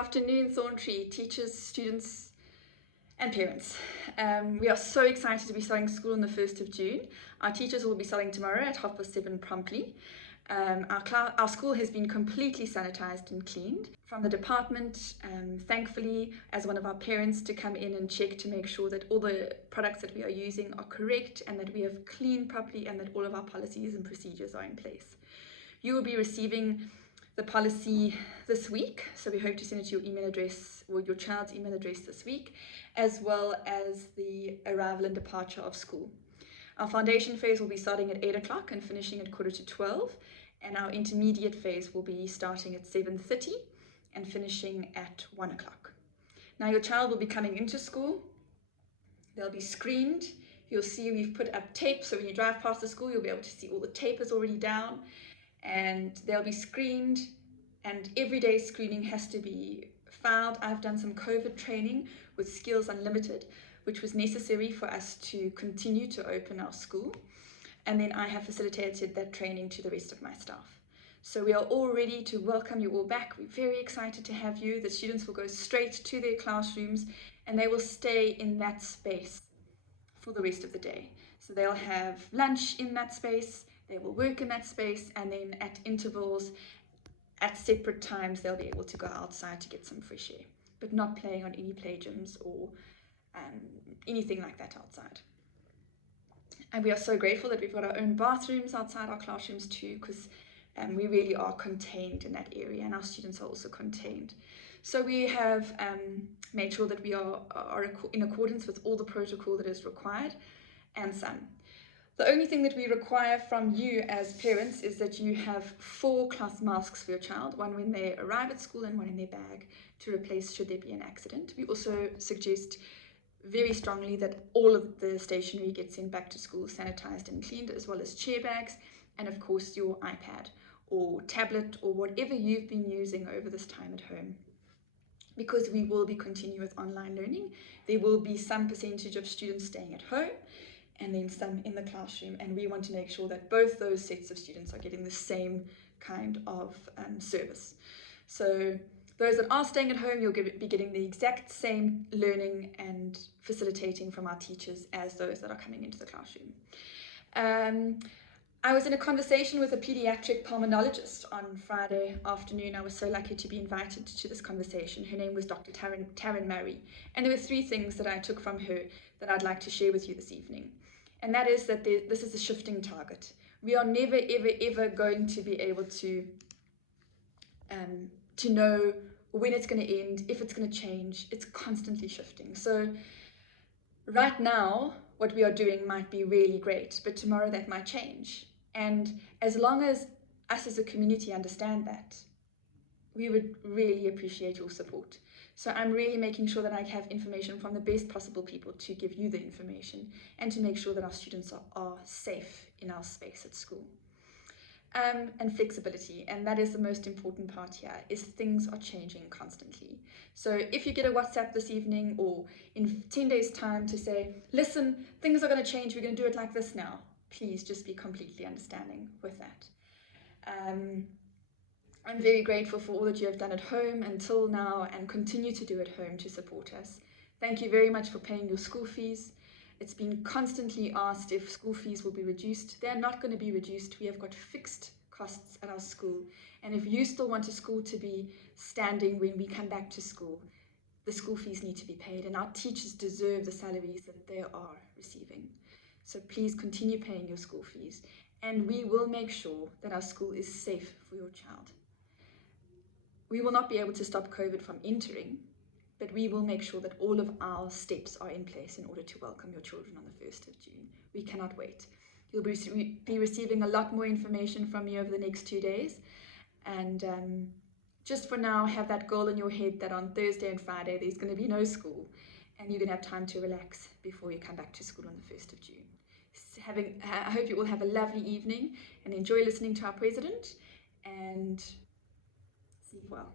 afternoon, Throntree, teachers, students and parents. We are so excited to be starting school on the 1st of June. Our teachers will be starting tomorrow at 7:30 promptly. Our school has been completely sanitized and cleaned from the department, thankfully, as one of our parents, to come in and check to make sure that all the products that we are using are correct and that we have cleaned properly and that all of our policies and procedures are in place. You will be receiving the policy this week, so we hope to send it to your email address or your child's email address this week, as well as the arrival and departure of school. Our foundation phase will be starting at 8 o'clock and finishing at 11:45, and our intermediate phase will be starting at 7:30 and finishing at 1 o'clock. Now your child will be coming into school. They'll be screened. You'll see we've put up tape, so when you drive past the school, you'll be able to see all the tape is already down, and they'll be screened, and everyday screening has to be filed. I've done some COVID training with Skills Unlimited, which was necessary for us to continue to open our school, and then I have facilitated that training to the rest of my staff. So we are all ready to welcome you all back. We're very excited to have you. The students will go straight to their classrooms and they will stay in that space for the rest of the day. So they'll have lunch in that space, they will work in that space, and then at intervals, at separate times, they'll be able to go outside to get some fresh air, but not playing on any play gyms or anything like that outside. And we are so grateful that we've got our own bathrooms outside our classrooms too, because we really are contained in that area, and our students are also contained. So we have made sure that we are in accordance with all the protocol that is required and some. The only thing that we require from you as parents is that you have 4 cloth masks for your child, one when they arrive at school and one in their bag to replace should there be an accident. We also suggest very strongly that all of the stationery gets sent back to school sanitized and cleaned, as well as chair bags, and of course your iPad or tablet or whatever you've been using over this time at home. Because we will be continuing with online learning, there will be some percentage of students staying at home and then some in the classroom, and we want to make sure that both those sets of students are getting the same kind of service. So those that are staying at home, you'll be getting the exact same learning and facilitating from our teachers as those that are coming into the classroom. I was in a conversation with a pediatric pulmonologist on Friday afternoon. I was so lucky to be invited to this conversation. Her name was Dr. Taryn Murray, and there were 3 things that I took from her that I'd like to share with you this evening. And that is that this is a shifting target. We are never, ever, ever going to be able to know when it's going to end, if it's going to change. It's constantly shifting. So right now, what we are doing might be really great, but tomorrow that might change. And as long as us as a community understand that, we would really appreciate your support. So I'm really making sure that I have information from the best possible people to give you the information and to make sure that our students are safe in our space at school. And flexibility, and that is the most important part here, is things are changing constantly. So if you get a WhatsApp this evening or in 10 days time to say, listen, things are going to change, we're going to do it like this now, please just be completely understanding with that. I'm very grateful for all that you have done at home until now and continue to do at home to support us. Thank you very much for paying your school fees. It's been constantly asked if school fees will be reduced. They're not going to be reduced. We have got fixed costs at our school. And if you still want a school to be standing when we come back to school, the school fees need to be paid, and our teachers deserve the salaries that they are receiving. So please continue paying your school fees, and we will make sure that our school is safe for your child. We will not be able to stop COVID from entering, but we will make sure that all of our steps are in place in order to welcome your children on the 1st of June. We cannot wait. You'll be receiving a lot more information from me over the next 2 days. And just for now, have that goal in your head that on Thursday and Friday, there's going to be no school, and you're going to have time to relax before you come back to school on the 1st of June. I hope you all have a lovely evening and enjoy listening to our president, and sleep well.